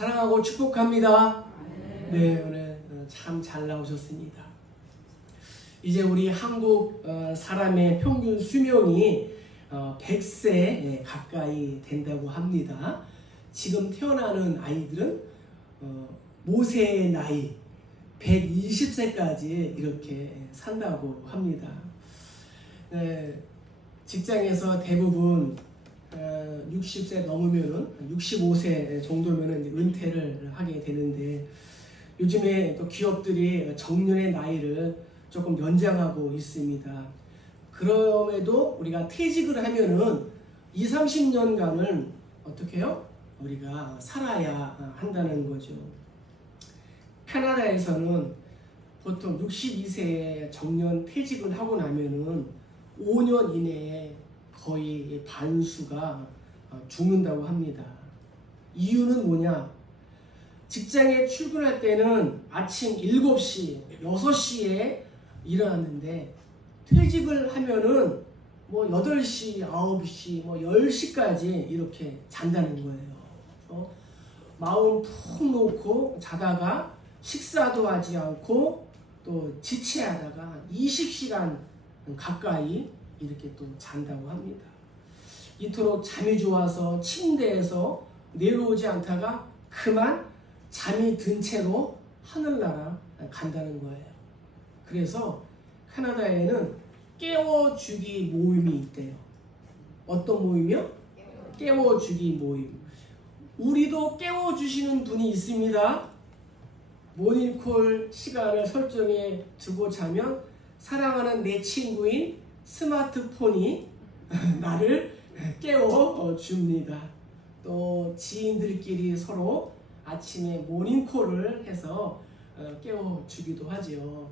사랑하고 축복합니다. 네, 오늘 참 잘 나오셨습니다. 이제 우리 한국 사람의 평균 수명이 100세 가까이 된다고 합니다. 지금 태어나는 아이들은 모세의 나이 120세까지 이렇게 산다고 합니다. 직장에서 대부분 60세 넘으면은 65세 정도면은 은퇴를 하게 되는데, 요즘에 또 기업들이 정년의 나이를 조금 연장하고 있습니다. 그럼에도 우리가 퇴직을 하면은 20, 30년간을 어떻게 해요? 우리가 살아야 한다는 거죠. 캐나다에서는 보통 62세에 정년 퇴직을 하고 나면은 5년 이내에 거의 반수가 죽는다고 합니다. 이유는 뭐냐? 직장에 출근할 때는 아침 7시, 6시에 일어났는데 퇴직을 하면은 뭐 8시, 9시, 뭐 10시까지 이렇게 잔다는 거예요. 그래서 마음 푹 놓고 자다가 식사도 하지 않고 또 지체하다가 20시간 가까이 이렇게 또 잔다고 합니다. 이토록 잠이 좋아서 침대에서 내려오지 않다가 그만 잠이 든 채로 하늘나라 간다는 거예요. 그래서 캐나다에는 깨워주기 모임이 있대요. 어떤 모임이요? 깨워주기 모임. 우리도 깨워주시는 분이 있습니다. 모닝콜 시간을 설정해 두고 자면 사랑하는 내 친구인 스마트폰이 나를 깨워줍니다. 또 지인들끼리 서로 아침에 모닝콜을 해서 깨워주기도 하죠.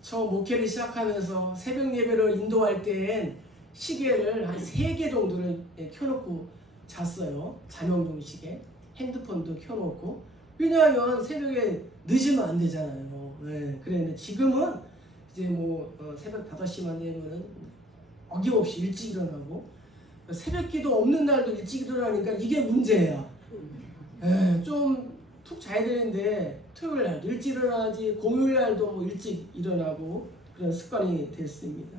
처음 목회를 시작하면서 새벽 예배를 인도할 때엔 시계를 한 3개 정도를 켜놓고 잤어요. 자명종 시계. 핸드폰도 켜놓고. 왜냐하면 새벽에 늦으면 안 되잖아요. 그런데 지금은 이제 새벽 5시만 되면은 어김없이 일찍 일어나고, 새벽 기도 없는 날도 일찍 일어나니까 이게 문제예요. 좀 툭 자야 되는데 토요일 날도 일찍 일어나지, 공휴일 날도 일찍 일어나고 그런 습관이 됐습니다.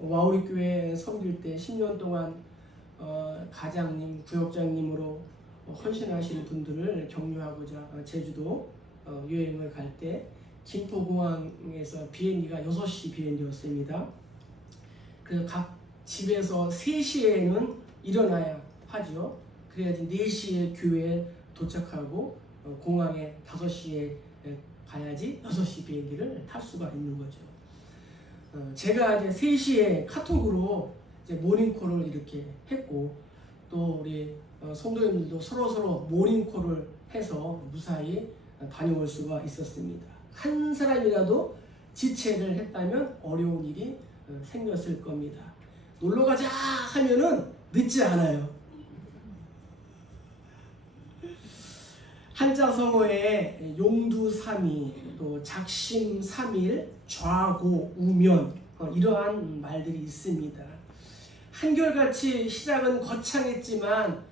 와우리 교회 섬길 때 10년 동안 가장님, 구역장님으로 헌신하시는 분들을 격려하고자 제주도 여행을 갈 때 김포공항에서 비행기가 6시 비행기였습니다. 그래서 각 집에서 3시에는 일어나야 하죠. 그래야지 4시에 교회에 도착하고 공항에 5시에 가야지 6시 비행기를 탈 수가 있는 거죠. 제가 이제 3시에 카톡으로 이제 모닝콜을 이렇게 했고, 또 우리 성도님들도 서로 모닝콜을 해서 무사히 다녀올 수가 있었습니다. 한 사람이라도 지체를 했다면 어려운 일이 생겼을 겁니다. 놀러 가자 하면은 늦지 않아요. 한자성어에 용두삼이, 또 작심삼일, 좌고우면 이러한 말들이 있습니다. 한결같이 시작은 거창했지만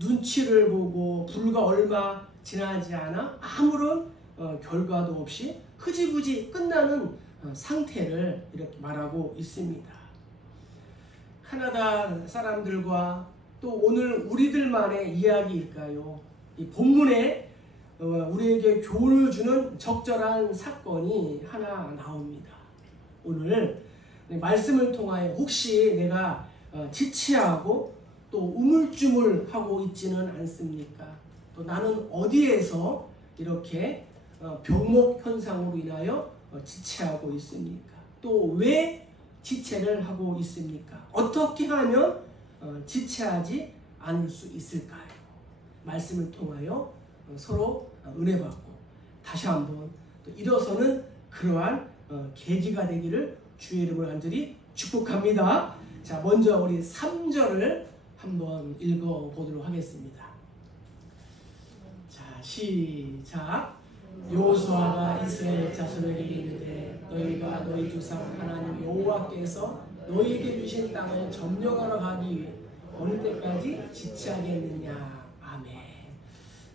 눈치를 보고 불과 얼마 지나지 않아 아무런 결과도 없이 흐지부지 끝나는 상태를 이렇게 말하고 있습니다. 캐나다 사람들과 또 오늘 우리들만의 이야기일까요? 이 본문에 우리에게 교훈을 주는 적절한 사건이 하나 나옵니다. 오늘 말씀을 통하여 혹시 내가 지체하고 또 우물쭈물하고 있지는 않습니까? 또 나는 어디에서 이렇게 병목 현상으로 인하여 지체하고 있습니까? 또 왜 지체를 하고 있습니까? 어떻게 하면 지체하지 않을 수 있을까요? 말씀을 통하여 서로 은혜 받고 다시 한번 또 일어서는 그러한 계기가 되기를 주의 이름으로 간절히 축복합니다. 자, 먼저 우리 3절을 한번 읽어보도록 하겠습니다. 자, 시작. 여호수아가 이스라엘 자손에게 이르되 너희가 너희 조상 하나님 여호와께서 너희에게 주신 땅을 점령하러 가기 위해 어느 때까지 지체하겠느냐. 아멘.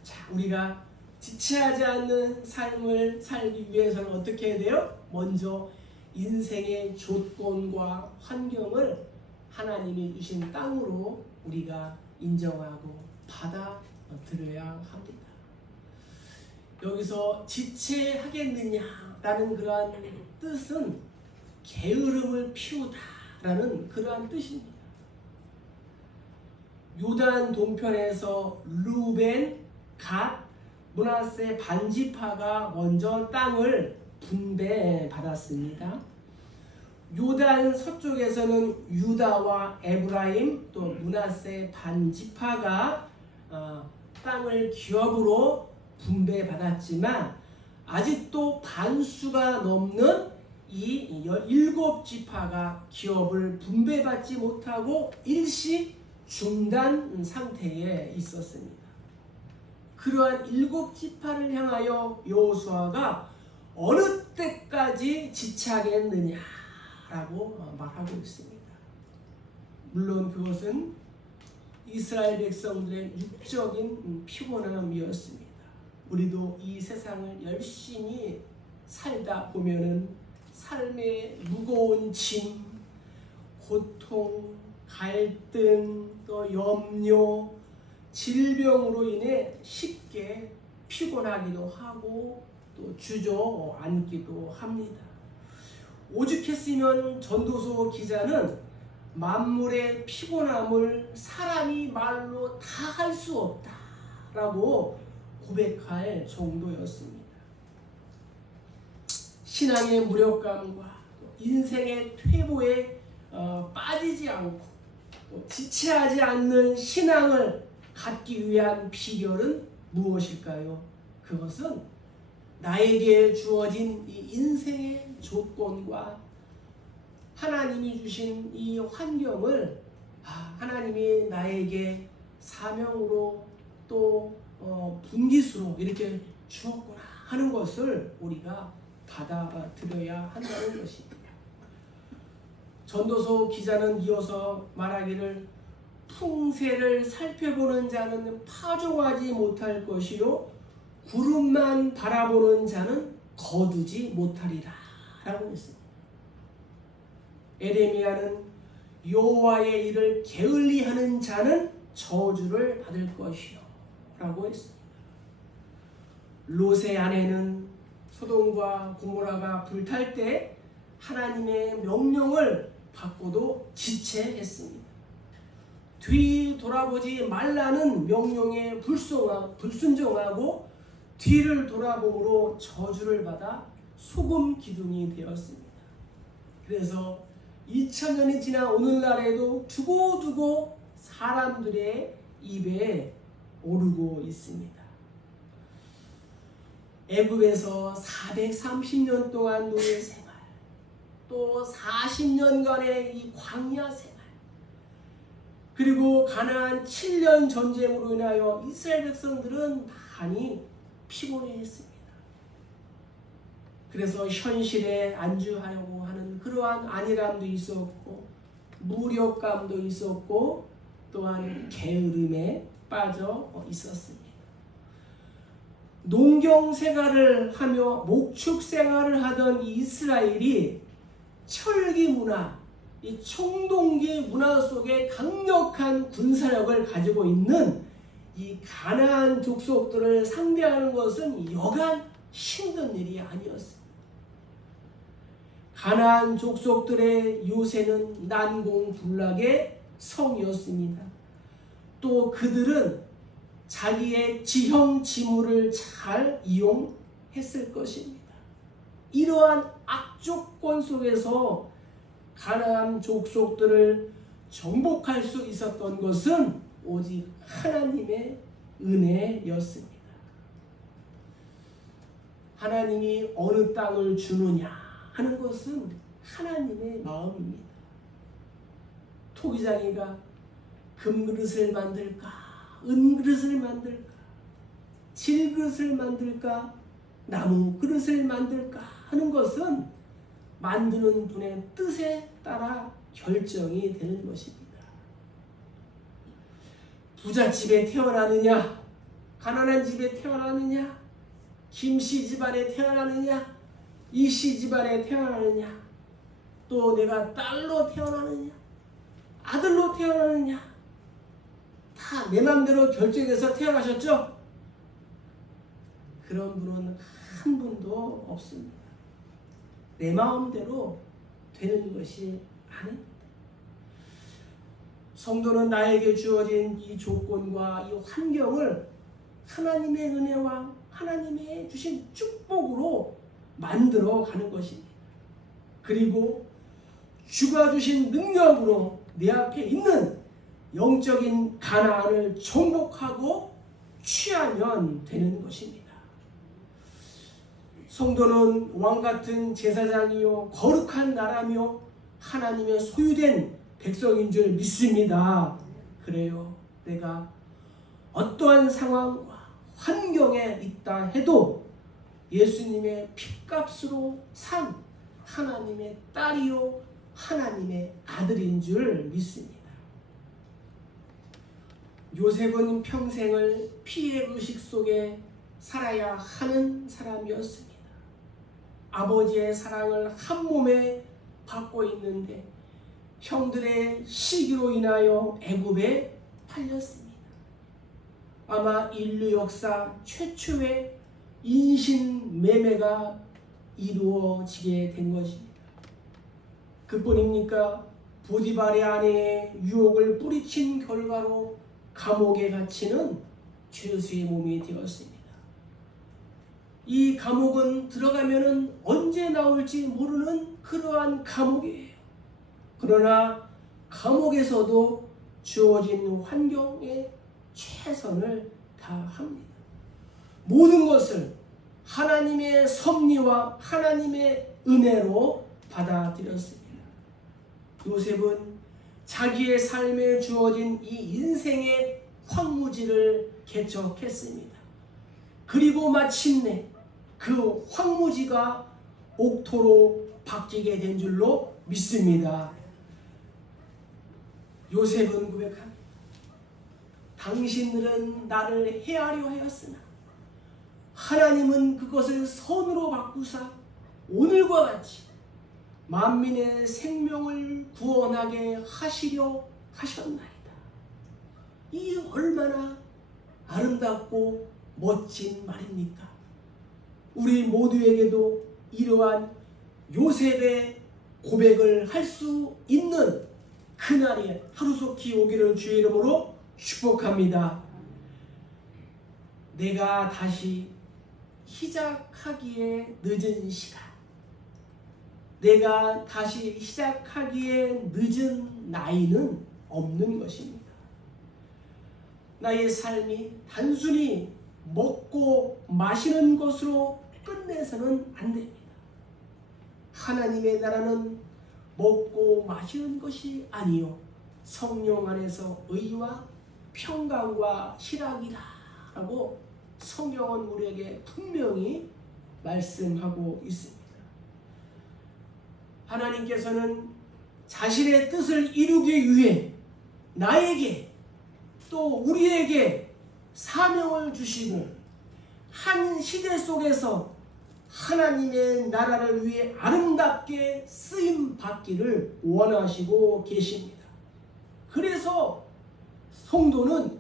자, 우리가 지체하지 않는 삶을 살기 위해서는 어떻게 해야 돼요? 먼저 인생의 조건과 환경을 하나님이 주신 땅으로 우리가 인정하고 받아들여야 합니다. 여기서 지체하겠느냐라는 그러한 뜻은 게으름을 피우다라는 그러한 뜻입니다. 요단 동편에서 루벤, 갓, 므낫세 반지파가 먼저 땅을 분배받았습니다. 요단 서쪽에서는 유다와 에브라임 또 므낫세 반지파가 땅을 기업으로 분배받았지만 아직도 반수가 넘는 이 17지파가 기업을 분배받지 못하고 일시 중단 상태에 있었습니다. 그러한 7지파를 향하여 여호수아가 어느 때까지 지체하겠느냐라고 말하고 있습니다. 물론 그것은 이스라엘 백성들의 육적인 피곤함이었습니다. 우리도 이 세상을 열심히 살다 보면은 삶의 무거운 짐, 고통, 갈등, 또 염려, 질병으로 인해 쉽게 피곤하기도 하고 또 주저앉기도 합니다. 오죽했으면 전도서 기자는 만물의 피곤함을 사람이 말로 다 할 수 없다라고 고백할 정도였습니다. 신앙의 무력감과 인생의 퇴보에 빠지지 않고 지체하지 않는 신앙을 갖기 위한 비결은 무엇일까요? 그것은 나에게 주어진 이 인생의 조건과 하나님이 주신 이 환경을 하나님이 나에게 사명으로 또 분깃으로 이렇게 주었구나 하는 것을 우리가 받아들여야 한다는 것입니다. 전도서 기자는 이어서 말하기를 풍세를 살펴보는 자는 파종하지 못할 것이요 구름만 바라보는 자는 거두지 못하리라 라고 했습니다. 에레미야는 여호와의 일을 게을리하는 자는 저주를 받을 것이요 라고 했습니다. 롯의 아내는 소돔과 고모라가 불탈 때 하나님의 명령을 받고도 지체했습니다. 뒤돌아보지 말라는 명령에 불순종하고 뒤를 돌아봄으로 저주를 받아 소금 기둥이 되었습니다. 그래서 2000년이 지난 오늘날에도 두고두고 사람들의 입에 오르고 있습니다. 애굽에서 430년 동안 노예 생활, 또 40년간의 이 광야 생활, 그리고 가나안 7년 전쟁으로 인하여 이스라엘 백성들은 많이 피곤해했습니다. 그래서 현실에 안주하려고 하는 그러한 안일함도 있었고 무력감도 있었고 또한 게으름에 빠져 있었습니다. 농경생활을 하며 목축생활을 하던 이스라엘이 철기문화, 이 청동기 문화 속에 강력한 군사력을 가지고 있는 이 가나안 족속들을 상대하는 것은 여간 힘든 일이 아니었습니다. 가나안 족속들의 요새는 난공불락의 성이었습니다. 또 그들은 자기의 지형지물을 잘 이용했을 것입니다. 이러한 악조건 속에서 가나안 족속들을 정복할 수 있었던 것은 오직 하나님의 은혜였습니다. 하나님이 어느 땅을 주느냐 하는 것은 하나님의 마음입니다. 토기장이가 금그릇을 만들까, 은그릇을 만들까, 질그릇을 만들까, 나무 그릇을 만들까 하는 것은 만드는 분의 뜻에 따라 결정이 되는 것입니다. 부잣집에 태어나느냐, 가난한 집에 태어나느냐? 김씨 집안에 태어나느냐? 이씨 집안에 태어나느냐? 또 내가 딸로 태어나느냐? 아들로 태어나느냐? 다 내 맘대로 결정해서 태어나셨죠? 그런 분은 한 분도 없습니다. 내 마음대로 되는 것이 아닙니다. 성도는 나에게 주어진 이 조건과 이 환경을 하나님의 은혜와 하나님의 주신 축복으로 만들어 가는 것입니다. 그리고 주가 주신 능력으로 내 앞에 있는 영적인 가나안을 정복하고 취하면 되는 것입니다. 성도는 왕같은 제사장이요 거룩한 나라며 하나님의 소유된 백성인 줄 믿습니다. 그래요. 내가 어떠한 상황과 환경에 있다 해도 예수님의 핏값으로 산 하나님의 딸이요 하나님의 아들인 줄 믿습니다. 요셉은 평생을 피해 의식 속에 살아야 하는 사람이었습니다. 아버지의 사랑을 한 몸에 받고 있는데 형들의 시기로 인하여 애굽에 팔렸습니다. 아마 인류 역사 최초의 인신매매가 이루어지게 된 것입니다. 그뿐입니까? 보디발의 아내의 유혹을 뿌리친 결과로 감옥에 갇히는 죄수의 몸이 되었습니다. 이 감옥은 들어가면은 언제 나올지 모르는 그러한 감옥이에요. 그러나 감옥에서도 주어진 환경에 최선을 다합니다. 모든 것을 하나님의 섭리와 하나님의 은혜로 받아들였습니다. 요셉은 자기의 삶에 주어진 이 인생의 황무지를 개척했습니다. 그리고 마침내 그 황무지가 옥토로 바뀌게 된 줄로 믿습니다. 요셉은 고백합니다. 당신들은 나를 해하려 하였으나 하나님은 그것을 선으로 바꾸사 오늘과 같이 만민의 생명을 구원하게 하시려 하셨나이다. 이 얼마나 아름답고 멋진 말입니까? 우리 모두에게도 이러한 요셉의 고백을 할 수 있는 그날이 하루속히 오기를 주의 이름으로 축복합니다. 내가 다시 시작하기에 늦은 시간, 내가 다시 시작하기에 늦은 나이는 없는 것입니다. 나의 삶이 단순히 먹고 마시는 것으로 끝내서는 안 됩니다. 하나님의 나라는 먹고 마시는 것이 아니요 성령 안에서 의와 평강과 희락이라고 성경은 우리에게 분명히 말씀하고 있습니다. 하나님께서는 자신의 뜻을 이루기 위해 나에게 또 우리에게 사명을 주시고 한 시대 속에서 하나님의 나라를 위해 아름답게 쓰임 받기를 원하시고 계십니다. 그래서 성도는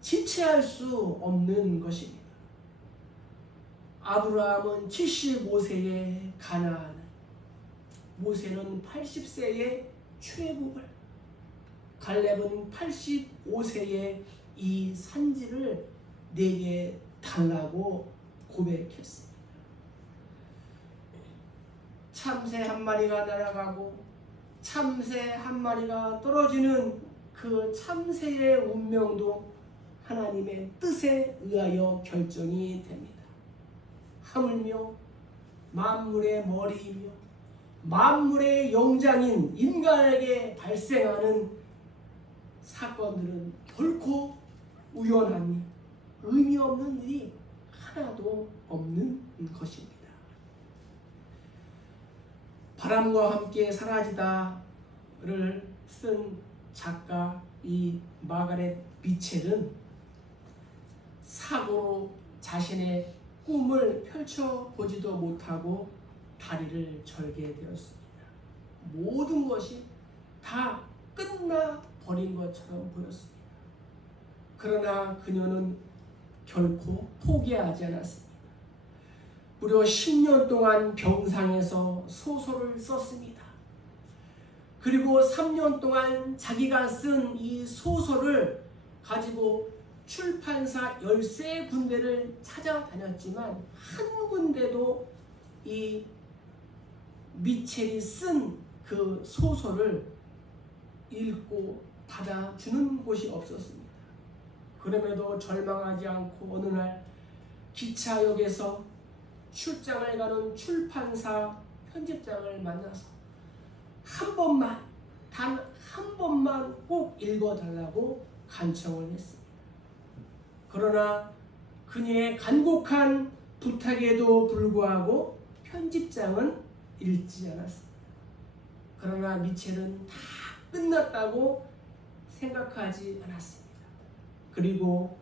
지체할 수 없는 것입니다. 아브라함은 75세에 가나안, 모세는 80세에 출애굽을, 갈렙은 85세에 이 산지를 내게 달라고 고백했습니다. 참새 한 마리가 날아가고 참새 한 마리가 떨어지는 그 참새의 운명도 하나님의 뜻에 의하여 결정이 됩니다. 하물며 만물의 머리이며 만물의 영장인 인간에게 발생하는 사건들은 결코 우연하니 의미 없는 일이 하나도 없는 것입니다. 바람과 함께 사라지다를 쓴 작가 이 마가렛 미첼은 사고로 자신의 꿈을 펼쳐보지도 못하고 다리를 절게 되었습니다. 모든 것이 다 끝나버린 것처럼 보였습니다. 그러나 그녀는 결코 포기하지 않았습니다. 무려 10년 동안 병상에서 소설을 썼습니다. 그리고 3년 동안 자기가 쓴 이 소설을 가지고 출판사 13군데를 찾아다녔지만 한 군데도 이 미첼이 쓴 그 소설을 읽고 받아주는 곳이 없었습니다. 그럼에도 절망하지 않고 어느 날 기차역에서 출장을 가는 출판사 편집장을 만나서 한 번만, 단 한 번만 꼭 읽어달라고 간청을 했습니다. 그러나 그녀의 간곡한 부탁에도 불구하고 편집장은 읽지 않았습니다. 그러나 미첼은 다 끝났다고 생각하지 않았습니다. 그리고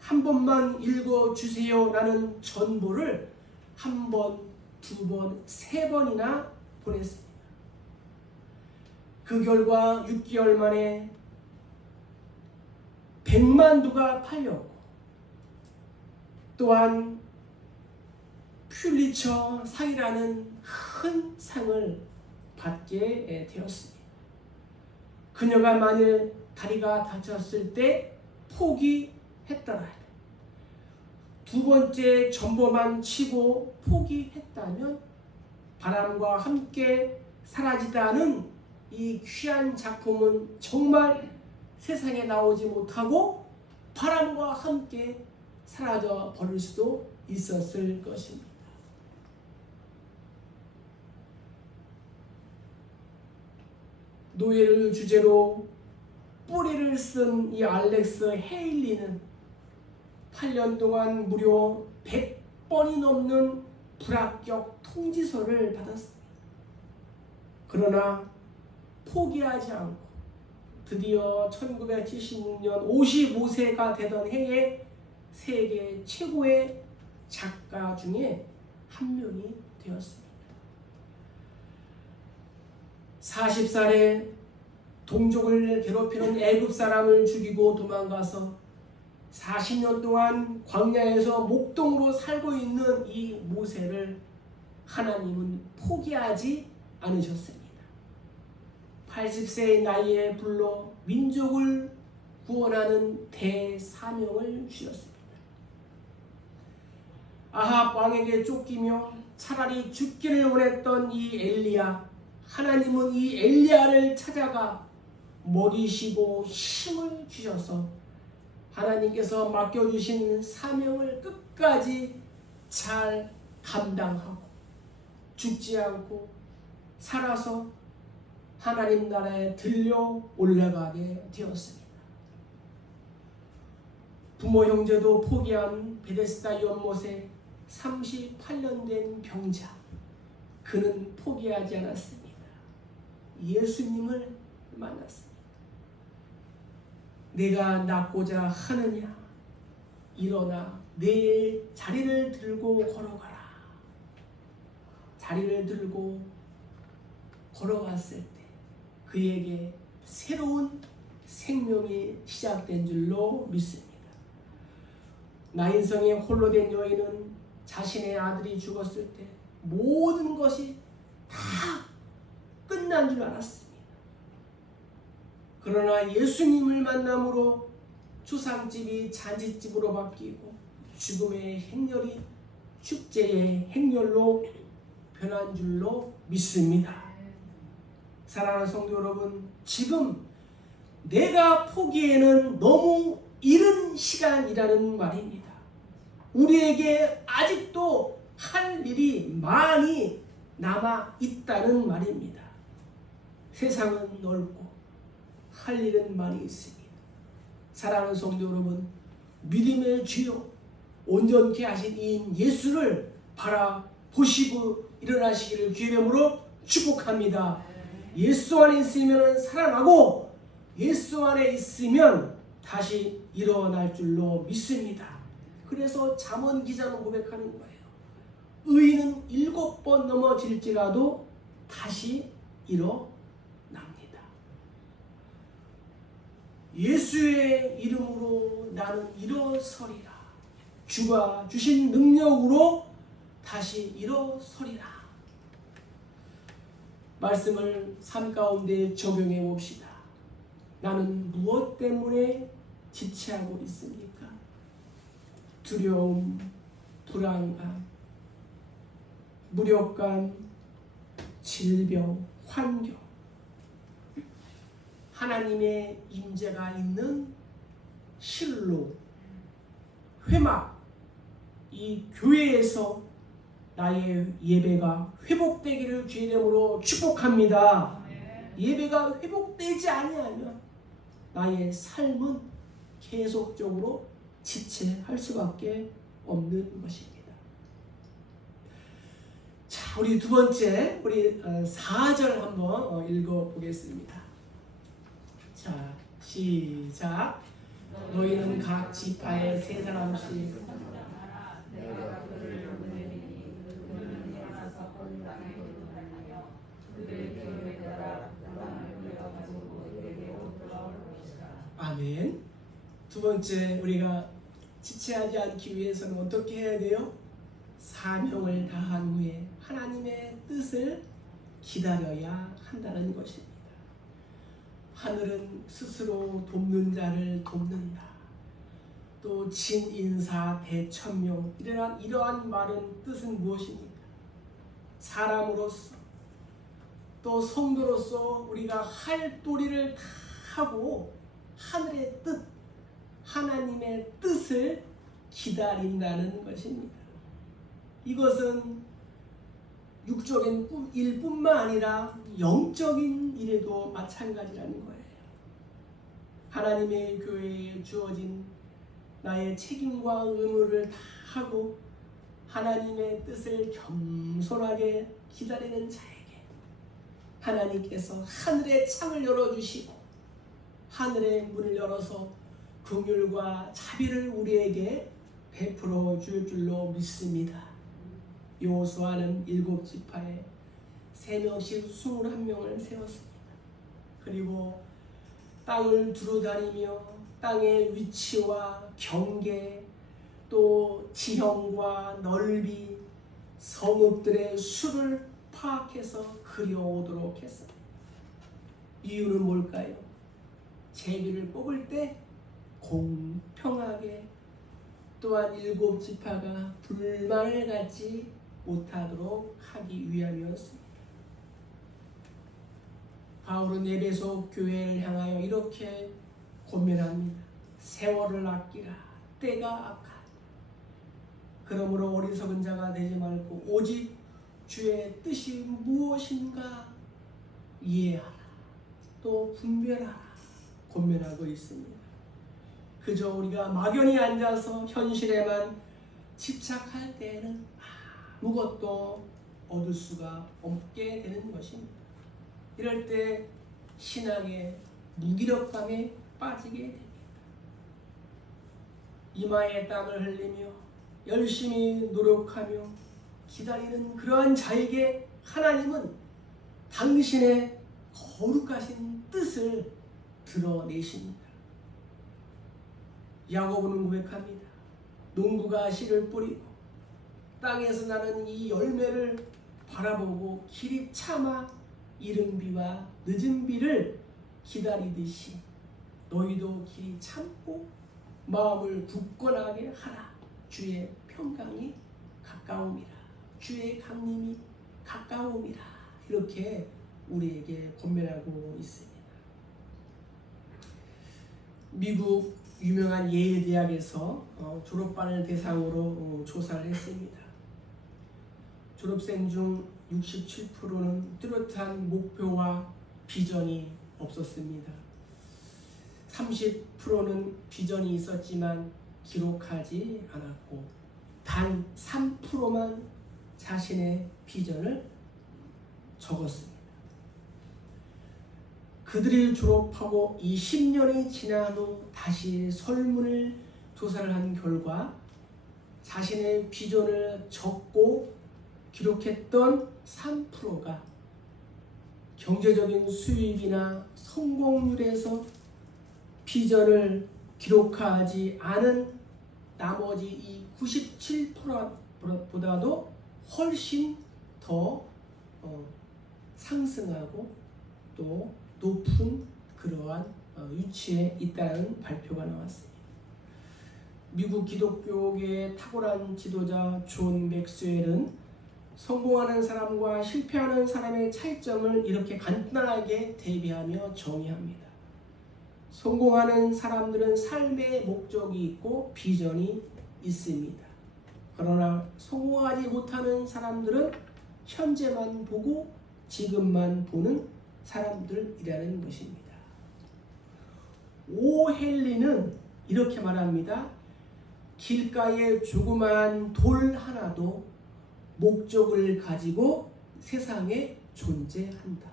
한 번만 읽어주세요 라는 전보를 한 번, 두 번, 세 번이나 보냈습니다. 그 결과 6개월 만에 100만 부가 팔렸고 또한 퓰리처 상이라는 큰 상을 받게 되었습니다. 그녀가 만일 다리가 다쳤을 때 포기했더라. 두 번째 전보만 치고 포기했다면 바람과 함께 사라지다는 이 귀한 작품은 정말 세상에 나오지 못하고 바람과 함께 사라져 버릴 수도 있었을 것입니다. 노예를 주제로 뿌리를 쓴 이 알렉스 헤일리는 8년 동안 무려 100번이 넘는 불합격 통지서를 받았습니다. 그러나 포기하지 않고 드디어 1976년 55세가 되던 해에 세계 최고의 작가 중에 한 명이 되었습니다. 40살에 동족을 괴롭히는 애굽 사람을 죽이고 도망가서 40년 동안 광야에서 목동으로 살고 있는 이 모세를 하나님은 포기하지 않으셨습니다. 80세의 나이에 불러 민족을 구원하는 대사명을 주셨습니다. 아합 왕에게 쫓기며 차라리 죽기를 원했던 이 엘리야, 하나님은 이 엘리야를 찾아가 먹이시고 힘을 주셔서 하나님께서 맡겨주신 사명을 끝까지 잘 감당하고 죽지 않고 살아서 하나님 나라에 들려 올라가게 되었습니다. 부모 형제도 포기한 베데스다 연못에 38년 된 병자, 그는 포기하지 않았습니다. 예수님을 만났습니다. 내가 낫고자 하느냐, 일어나 내 자리를 들고 걸어가라. 자리를 들고 걸어갔을 때 그에게 새로운 생명이 시작된 줄로 믿습니다. 나인성에 홀로 된 여인은 자신의 아들이 죽었을 때 모든 것이 다 끝난 줄 알았습니다. 그러나 예수님을 만남으로 추상집이 잔치집으로 바뀌고 죽음의 행렬이 축제의 행렬로 변한 줄로 믿습니다. 사랑하는 성도 여러분, 지금 내가 포기에는 너무 이른 시간이라는 말입니다. 우리에게 아직도 할 일이 많이 남아 있다는 말입니다. 세상은 넓고 할 일은 많이 있습니다. 사랑하는 성도 여러분, 믿음의 주요 온전케 하신 이인 예수를 바라보시고 일어나시기를 주의 이름으로 축복합니다. 예수 안에 있으면 살아나고 예수 안에 있으면 다시 일어날 줄로 믿습니다. 그래서 잠언 기자는 고백하는 거예요. 의인은 7번 넘어질지라도 다시 일어납니다. 예수의 이름으로 나는 일어서리라. 주가 주신 능력으로 다시 일어서리라. 말씀을 삶 가운데 적용해 봅시다. 나는 무엇 때문에 지체하고 있습니까? 두려움, 불안감, 무력감, 질병, 환경. 하나님의 임재가 있는 실로, 회막, 이 교회에서 나의 예배가 회복되기를 주의 이름으로 축복합니다. 예배가 회복되지 아니하면 나의 삶은 계속적으로 지체할 수밖에 없는 것입니다. 자, 우리 두 번째, 우리 4절 한번 읽어보겠습니다. 자, 시작. 너희는 각 지파에 3사람씩 아멘. 두 번째, 우리가 지체하지 않기 위해서는 어떻게 해야 돼요? 사명을 다한 후에 하나님의 뜻을 기다려야 한다는 것입니다. 하늘은 스스로 돕는 자를 돕는다. 또 진인사 대천명, 이러한 말은 뜻은 무엇입니까? 사람으로서 또 성도로서 우리가 할 도리를 다 하고 하늘의 뜻, 하나님의 뜻을 기다린다는 것입니다. 이것은 육적인 일뿐만 아니라 영적인 일에도 마찬가지라는 거예요. 하나님의 교회에 주어진 나의 책임과 의무를 다 하고 하나님의 뜻을 겸손하게 기다리는 자에게 하나님께서 하늘의 창을 열어주시고 하늘의 문을 열어서 긍휼과 자비를 우리에게 베풀어 줄 줄로 믿습니다. 여호수아는 7지파에 3명씩 21명을 세웠습니다. 그리고 땅을 두루다니며 땅의 위치와 경계, 또 지형과 넓이, 성읍들의 수를 파악해서 그려오도록 했습니다. 이유는 뭘까요? 제비를 뽑을 때 공평하게, 또한 7지파가 불만을 갖지 못하도록 하기 위함이었습니다. 바울은 에베소 교회를 향하여 이렇게 권면합니다. 세월을 아끼라. 때가 악하다. 그러므로 어리석은 자가 되지 말고 오직 주의 뜻이 무엇인가 이해하라. 또 분별하라. 권면하고 있습니다. 그저 우리가 막연히 앉아서 현실에만 집착할 때에는 아무것도 얻을 수가 없게 되는 것입니다. 이럴 때 신앙의 무기력감에 빠지게 됩니다. 이마에 땀을 흘리며 열심히 노력하며 기다리는 그러한 자에게 하나님은 당신의 거룩하신 뜻을 드러내십니다. 야고보는 고백합니다. 농부가 씨를 뿌리고 땅에서 나는 이 열매를 바라보고 길이 참아 이른 비와 늦은 비를 기다리듯이 너희도 길이 참고 마음을 굳건하게 하라. 주의 평강이 가까움이라. 주의 강림이 가까움이라. 이렇게 우리에게 권면하고 있습니다. 미국 유명한 예일 대학에서 졸업반을 대상으로 조사를 했습니다. 졸업생 중 67%는 뚜렷한 목표와 비전이 없었습니다. 30%는 비전이 있었지만 기록하지 않았고 단 3%만 자신의 비전을 적었습니다. 그들이 졸업하고 20년이 지난 후 다시 설문을 조사를 한 결과 자신의 비전을 적고 기록했던 3%가 경제적인 수익이나 성공률에서 비전을 기록하지 않은 나머지 이 97%보다도 훨씬 더 상승하고 또 높은 그러한 위치에 있다는 발표가 나왔습니다. 미국 기독교계의 탁월한 지도자 존 맥스웰은 성공하는 사람과 실패하는 사람의 차이점을 이렇게 간단하게 대비하며 정의합니다. 성공하는 사람들은 삶의 목적이 있고 비전이 있습니다. 그러나 성공하지 못하는 사람들은 현재만 보고 지금만 보는 사람들이라는 것입니다. 오헨리는 이렇게 말합니다. 길가에 조그만 돌 하나도 목적을 가지고 세상에 존재한다.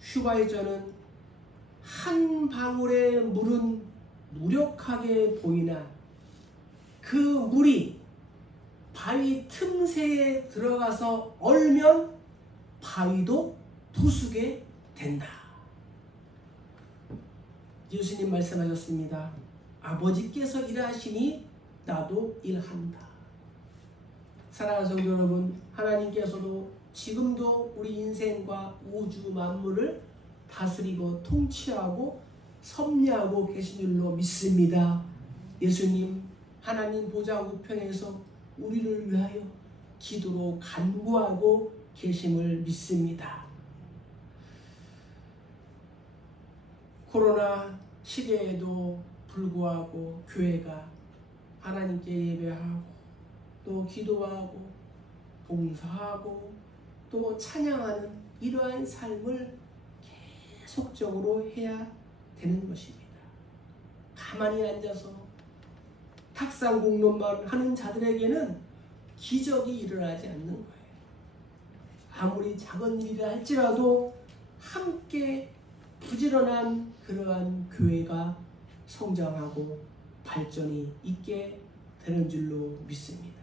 슈바이저는 한 방울의 물은 무력하게 보이나 그 물이 바위 틈새에 들어가서 얼면 바위도 부수게 된다. 예수님 말씀하셨습니다. 아버지께서 일하시니 나도 일한다. 사랑하는 성도 여러분, 하나님께서도 지금도 우리 인생과 우주 만물을 다스리고 통치하고 섭리하고 계신 줄로 믿습니다. 예수님 하나님 보좌 우편에서 우리를 위하여 기도로 간구하고 계심을 믿습니다. 코로나 시대에도 불구하고 교회가 하나님께 예배하고 또 기도하고 봉사하고 또 찬양하는 이러한 삶을 계속적으로 해야 되는 것입니다. 가만히 앉아서 탁상 공론만 하는 자들에게는 기적이 일어나지 않는 거예요. 아무리 작은 일이라 할지라도 함께 부지런한 그러한 교회가 성장하고 발전이 있게 되는 줄로 믿습니다.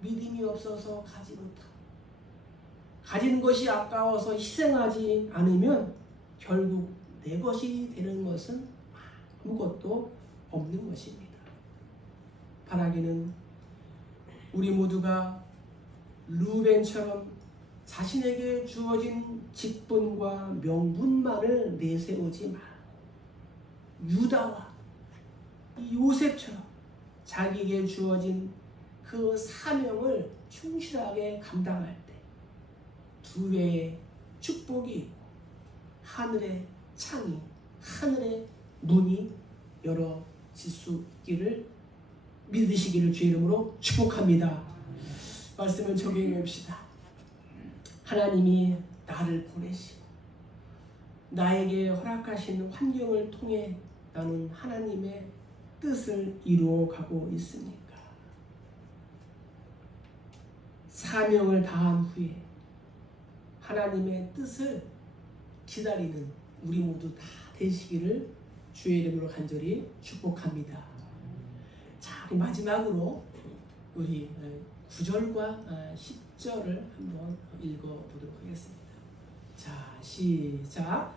믿음이 없어서 가지 못하고 가진 것이 아까워서 희생하지 않으면 결국 내 것이 되는 것은 아무것도 없는 것입니다. 바라기는 우리 모두가 루벤처럼 자신에게 주어진 직분과 명분만을 내세우지 말고 유다와 요셉처럼 자기에게 주어진 그 사명을 충실하게 감당할 때 두 배의 축복이 있고 하늘의 창이 하늘의 문이 열어질 수 있기를 믿으시기를 주의 이름으로 축복합니다. 말씀을 적용해 봅시다. 하나님이 나를 보내시고 나에게 허락하신 환경을 통해 나는 하나님의 뜻을 이루어가고 있습니까? 사명을 다한 후에 하나님의 뜻을 기다리는 우리 모두 다 되시기를 주의 이름으로 간절히 축복합니다. 자, 우리 마지막으로 우리 9절과 10절을 한번 읽어보도록 하겠습니다. 자, 시작.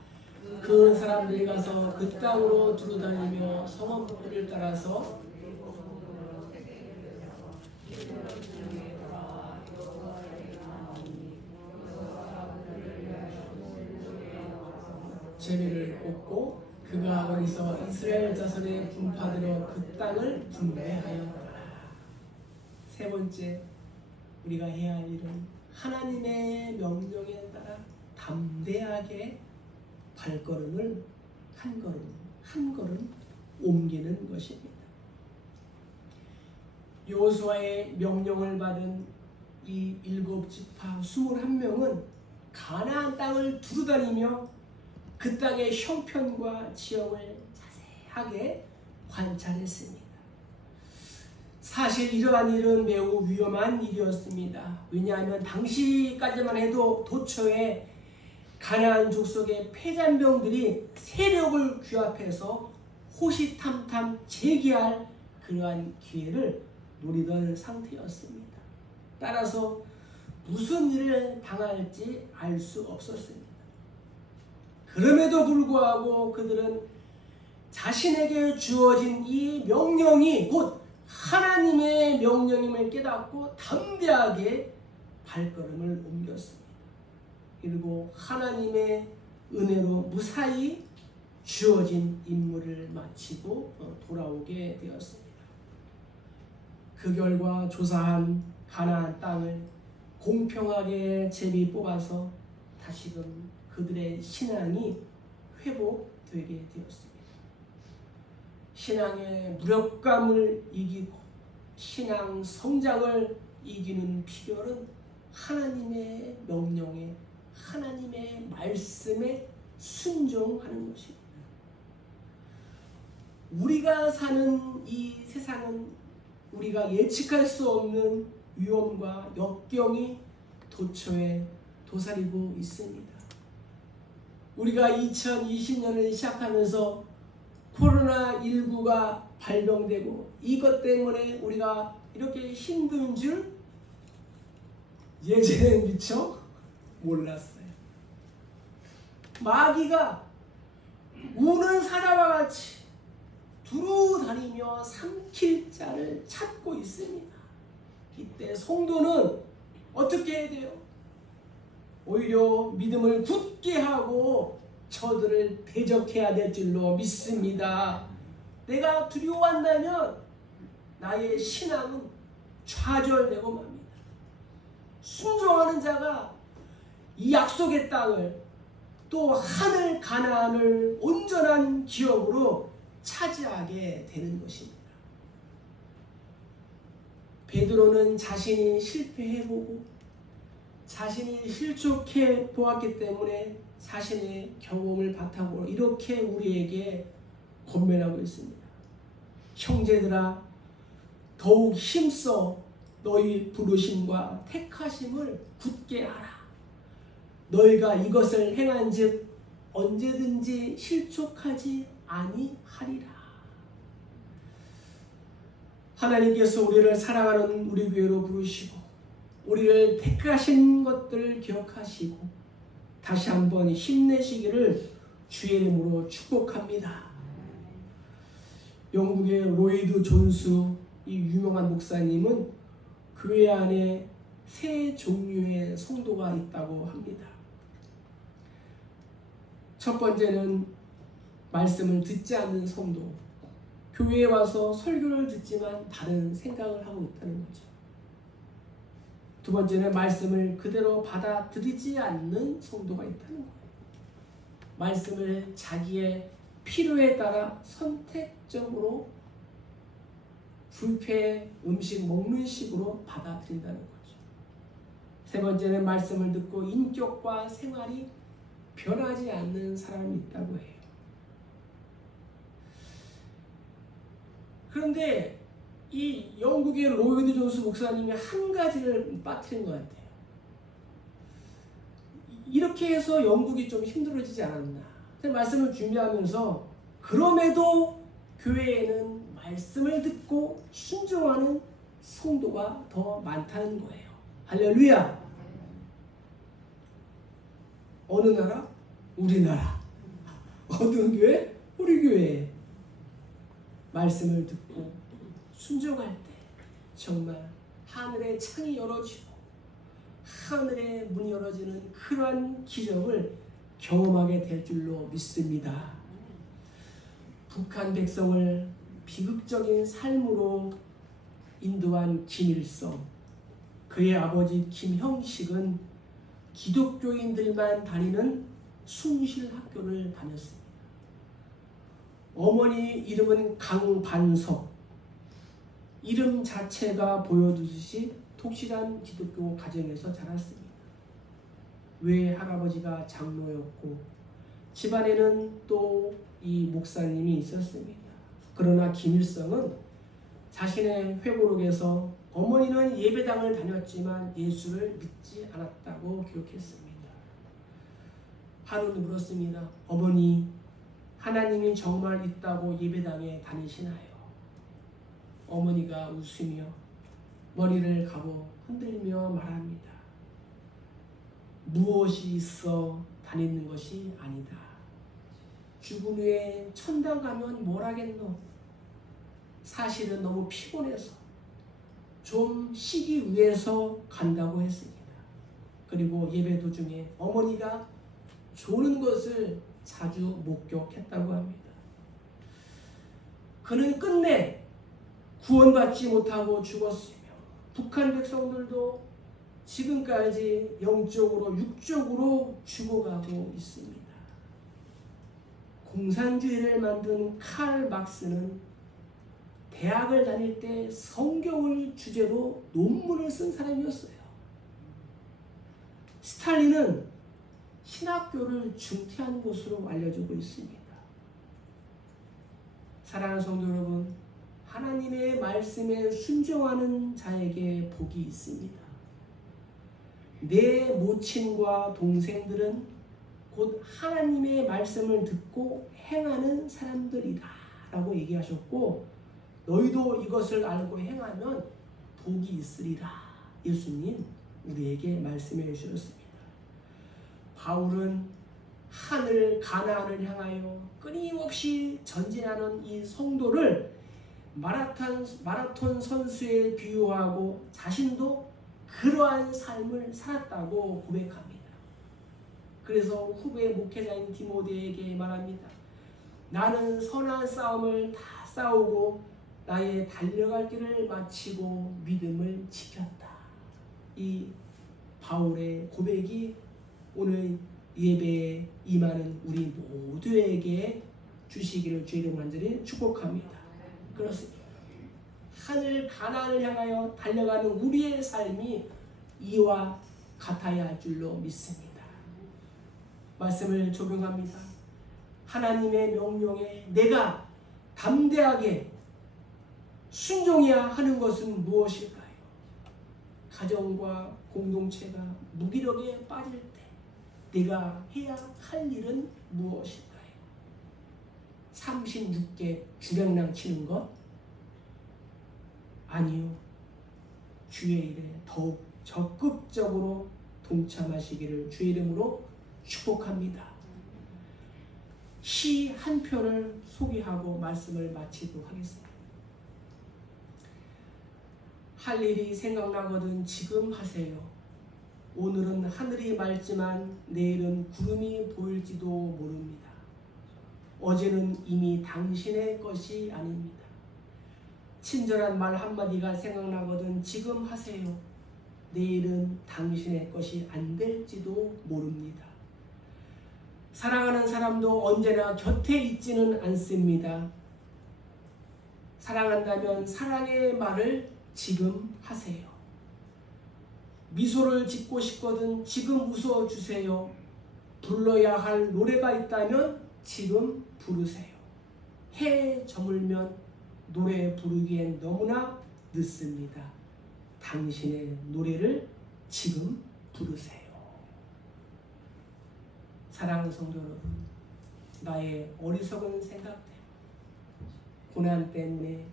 그 사람들이 가서 그 땅으로 두루다니며 성읍들을 따라서 재배를 뽑고 그가 거기서 이스라엘 자손의 분파들어 그 땅을 분배하였더라. 세 번째 우리가 해야 할 일은 하나님의 명령에 따라 담대하게 발걸음을 한 걸음 한 걸음 옮기는 것입니다. 여호수아의 명령을 받은 이 7지파 21명은 가나안 땅을 두루다니며 그 땅의 형편과 지형을 자세하게 관찰했습니다. 사실 이러한 일은 매우 위험한 일이었습니다. 왜냐하면 당시까지만 해도 도처에 가나안 족속의 패잔병들이 세력을 규합해서 호시탐탐 재기할 그러한 기회를 노리던 상태였습니다. 따라서 무슨 일을 당할지 알 수 없었습니다. 그럼에도 불구하고 그들은 자신에게 주어진 이 명령이 곧 하나님의 명령임을 깨닫고 담대하게 발걸음을 옮겼습니다. 그리고 하나님의 은혜로 무사히 주어진 임무를 마치고 돌아오게 되었습니다. 그 결과 조사한 가나안 땅을 공평하게 제비 뽑아서 다시금 그들의 신앙이 회복되게 되었습니다. 신앙의 무력감을 이기고 신앙 성장을 이기는 비결은 하나님의 명령에, 하나님의 말씀에 순종하는 것입니다. 우리가 사는 이 세상은 우리가 예측할 수 없는 위험과 역경이 도처에 도사리고 있습니다. 우리가 2020년을 시작하면서 코로나19가 발병되고 이것 때문에 우리가 이렇게 힘든 줄 예전에는 미처 몰랐어요. 마귀가 우는 사자와 같이 두루 다니며 삼킬 자를 찾고 있습니다. 이때 성도는 어떻게 해야 돼요? 오히려 믿음을 굳게 하고 저들을 대적해야 될 줄로 믿습니다. 내가 두려워한다면 나의 신앙은 좌절되고 맙니다. 순종하는 자가 이 약속의 땅을 또 하늘 가나안을 온전한 기업으로 차지하게 되는 것입니다. 베드로는 자신이 실패해보고 자신이 실족해 보았기 때문에 자신의 경험을 바탕으로 이렇게 우리에게 권면하고 있습니다. 형제들아, 더욱 힘써 너희 부르심과 택하심을 굳게 하라. 너희가 이것을 행한즉 언제든지 실족하지 아니하리라. 하나님께서 우리를 사랑하는 우리 교회로 부르시고 우리를 택하신 것들을 기억하시고 다시 한번 힘내시기를 주의 이름으로 축복합니다. 영국의 로이드 존수 이 유명한 목사님은 교회 안에 세 종류의 성도가 있다고 합니다. 첫 번째는 말씀을 듣지 않는 성도. 교회에 와서 설교를 듣지만 다른 생각을 하고 있다는 거죠. 두 번째는 말씀을 그대로 받아들이지 않는 성도가 있다는 거예요. 말씀을 자기의 필요에 따라 선택적으로 불패 음식 먹는 식으로 받아들인다는 거죠. 세 번째는 말씀을 듣고 인격과 생활이 변하지 않는 사람이 있다고 해요. 그런데 이 영국의 로이드 존스 목사님이 한 가지를 빠뜨린 것 같아요. 이렇게 해서 영국이 좀 힘들어지지 않았나. 말씀을 준비하면서 그럼에도 교회에는 말씀을 듣고 순종하는 성도가 더 많다는 거예요. 할렐루야. 어느 나라? 우리나라. 어느 교회? 우리 교회. 말씀을 듣고 순종할 때 정말 하늘의 창이 열어지고 하늘의 문이 열어지는 그러한 기적을 경험하게 될 줄로 믿습니다. 북한 백성을 비극적인 삶으로 인도한 김일성, 그의 아버지 김형식은 기독교인들만 다니는 숭실학교를 다녔습니다. 어머니 이름은 강반석. 이름 자체가 보여주듯이 독실한 기독교 가정에서 자랐습니다. 외할아버지가 장로였고 집안에는 또 이 목사님이 있었습니다. 그러나 김일성은 자신의 회고록에서 어머니는 예배당을 다녔지만 예수를 믿지 않았다고 기록했습니다. 하루는 물었습니다. 어머니, 하나님이 정말 있다고 예배당에 다니시나요? 어머니가 웃으며 머리를 가고 흔들며 말합니다. 무엇이 있어 다니는 것이 아니다. 죽은 후에 천당 가면 뭘 하겠노? 사실은 너무 피곤해서 좀 쉬기 위해서 간다고 했습니다. 그리고 예배 도중에 어머니가 조는 것을 자주 목격했다고 합니다. 그는 끝내 구원받지 못하고 죽었으며 북한 백성들도 지금까지 영적으로 육적으로 죽어가고 있습니다. 공산주의를 만든 칼 막스는 대학을 다닐 때 성경을 주제로 논문을 쓴 사람이었어요. 스탈린은 신학교를 중퇴한 것으로 알려지고 있습니다. 사랑하는 성도 여러분, 하나님의 말씀에 순종하는 자에게 복이 있습니다. 내 모친과 동생들은 곧 하나님의 말씀을 듣고 행하는 사람들이다 라고 얘기하셨고, 너희도 이것을 알고 행하면 복이 있으리라 예수님 우리에게 말씀해 주셨습니다. 바울은 하늘 가나안을 향하여 끊임없이 전진하는 이 성도를 마라톤 선수에 비유하고 자신도 그러한 삶을 살았다고 고백합니다. 그래서 후배 목회자인 디모데에게 말합니다. 나는 선한 싸움을 다 싸우고 나의 달려갈 길을 마치고 믿음을 지켰다. 이 바울의 고백이 오늘 예배에 임하는 우리 모두에게 주시기를 주의 이름으로 간절히 축복합니다. 그렇습니다. 하늘 가나안을 향하여 달려가는 우리의 삶이 이와 같아야 할 줄로 믿습니다. 말씀을 적용합니다. 하나님의 명령에 내가 담대하게 순종해야 하는 것은 무엇일까요? 가정과 공동체가 무기력에 빠질 때 내가 해야 할 일은 무엇일까요? 36개 주량랑 치는 것? 아니요. 주의 일에 더욱 적극적으로 동참하시기를 주의 이름으로 축복합니다. 시 한 편을 소개하고 말씀을 마치도록 하겠습니다. 할 일이 생각나거든 지금 하세요. 오늘은 하늘이 맑지만 내일은 구름이 보일지도 모릅니다. 어제는 이미 당신의 것이 아닙니다. 친절한 말 한마디가 생각나거든 지금 하세요. 내일은 당신의 것이 안 될지도 모릅니다. 사랑하는 사람도 언제나 곁에 있지는 않습니다. 사랑한다면 사랑의 말을 지금 하세요. 미소를 짓고 싶거든 지금 웃어주세요. 불러야 할 노래가 있다면 지금 부르세요. 해 저물면 노래 부르기엔 너무나 늦습니다. 당신의 노래를 지금 부르세요. 사랑하는 성도 여러분, 나의 어리석은 생각 때문에, 고난 때문에,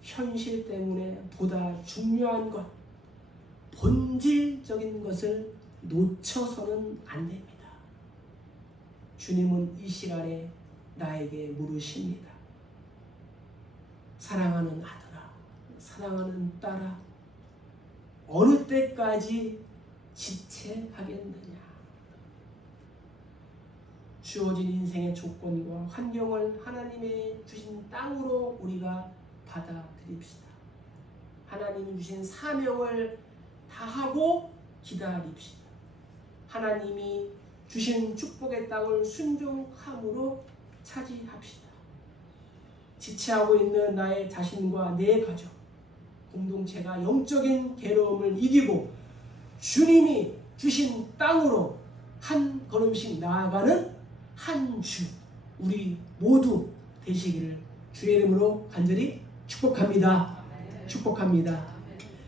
현실 때문에 보다 중요한 것, 본질적인 것을 놓쳐서는 안 됩니다. 주님은 이 시간에 나에게 물으십니다. 사랑하는 아들아, 사랑하는 딸아, 어느 때까지 지체하겠느냐? 주어진 인생의 조건과 환경을 하나님의 주신 땅으로 우리가 받아들입시다. 하나님이 주신 사명을 다하고 기다립시다. 하나님이 주신 축복의 땅을 순종함으로 차지합시다. 지체하고 있는 나의 자신과 내 가족, 공동체가 영적인 괴로움을 이기고 주님이 주신 땅으로 한 걸음씩 나아가는 한 주 우리 모두 되시기를 주의 이름으로 간절히 축복합니다. 축복합니다.